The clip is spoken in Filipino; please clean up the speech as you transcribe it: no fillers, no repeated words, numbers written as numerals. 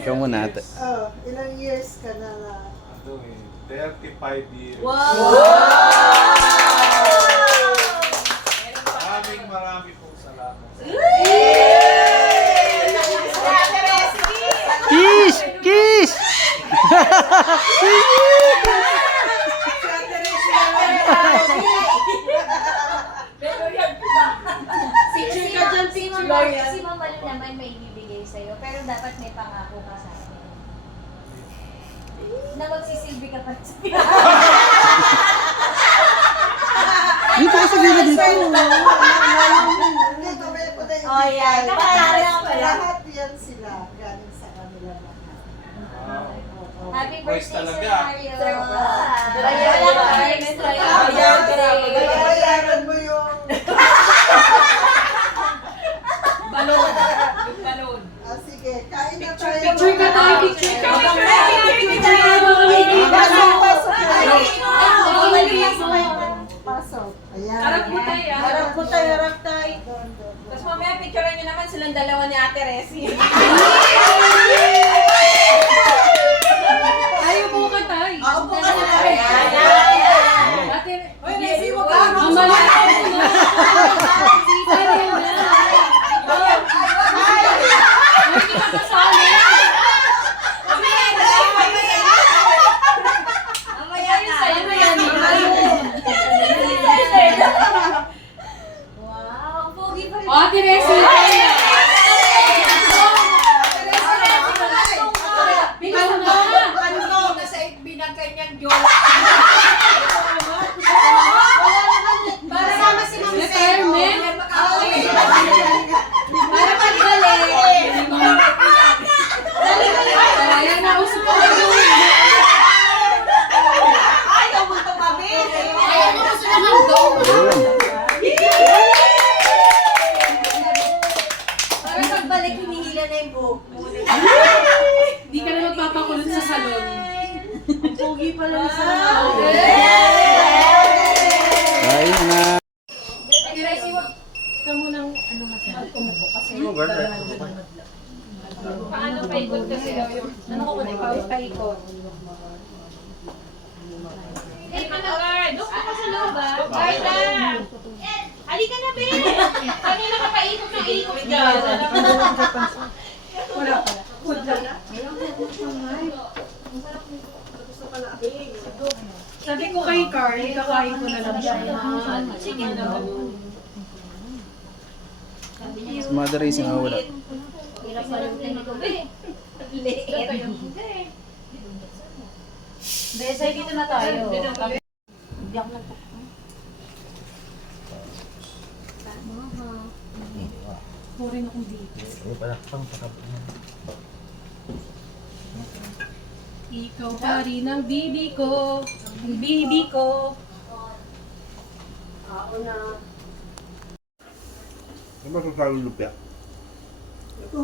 Ikaw muna ate. Ilang years ka na na? 35 years. Wow! Maraming pong salamat. Kiss! Kiss! Picture ka dyan, picture. Si Mama Lu naman may ibibigay sa'yo, pero dapat may pangako ka sa akin. Na magsisilbi ka pa sa Dito ka sa gila dito. Oh, yan. Lahat yan sila. Galing sa kanila lahat. Happy Boys birthday, Sir talaga. Mario. Bayaran mo yung... Balon. Yung balon. Sige, kain na tayo. Picture ka tayo, picture ka. Pasok. Ayan. Harap mo tayo. Harap mo tayo, harap tayo. Tapos mamaya picturean nyo naman silang dalawa ni Ate Resi. Ayaw mo ka tayo. Ako po ka tayo. Ate Resi, wag ka. Mamaya. Wow, pogi pa rin. Ate Resi. Bigyan mo. Para sama si Mami Retirement. Para pagbalik. Ayan na, usap ko kayo. Ayaw mo tumabi. Ayaw mo gusto naman daw. Para pagbalik, hinihila na yung buhok mo. Hindi ka na magpapakulot sa salon. Ang pogi pala ni sa... Ayun na. Ka munang ano masarap. Umupo kasi. Paano paikot kasi daw yung... Ano ko kunin? Paikot. Hey, Guard! Doon ka pa sa loob, ah. Guarda! Halika na, Ben! Kanina ka paikot ng ikot ka. Wala pala. Sabi ko kay Carl, kakain ko na lang siya. Sige, no? Si Mother Racing nga wala. Hirap malutin ito, Ben. Liit. Besay, dito na tayo. Diyak na po. Purin akong dito. Ikaw pa rin ang bibi ko. Ang bibi ko. Ano ba sa lumpia? Ito,